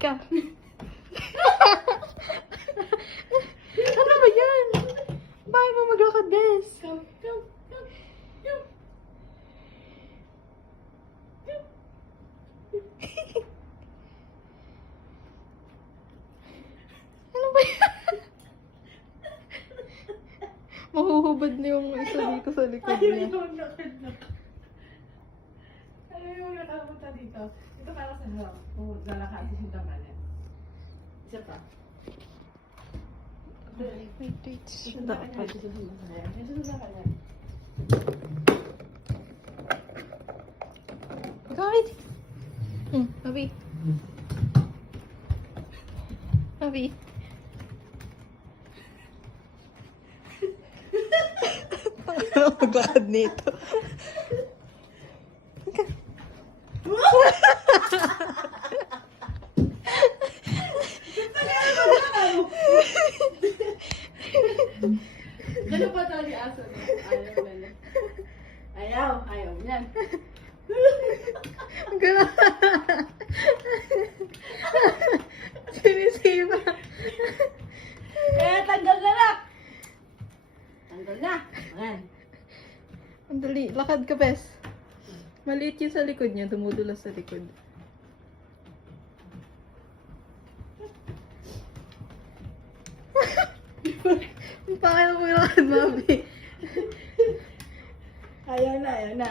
ka. Ano ba yan? Bakit mo maglakad, Bes? Come. Ano ba yan? Mahuhubad na yung isa dito sa likod Ayaw niya. yung nakadnak. Ayaw yung nakapunta dito. Ito para sa harap. Lalakad sa sintamanan. Isa pa. Wait. Ito sa kanya. Ito sa kanya. Guard! Abi. Abi. Ano maglakad nito? Gano'n pa tali aso? Ayaw. Ayaw. Yan. Ganun. Sinisiba. Tanggal na lang! Tanggal na. Ayan. Ang dali. Lakad ka, Bes. Maliit yun sa likod niya. Dumudulas sa likod. Ang pakil mo yung lakad, Mami. Ayaw na.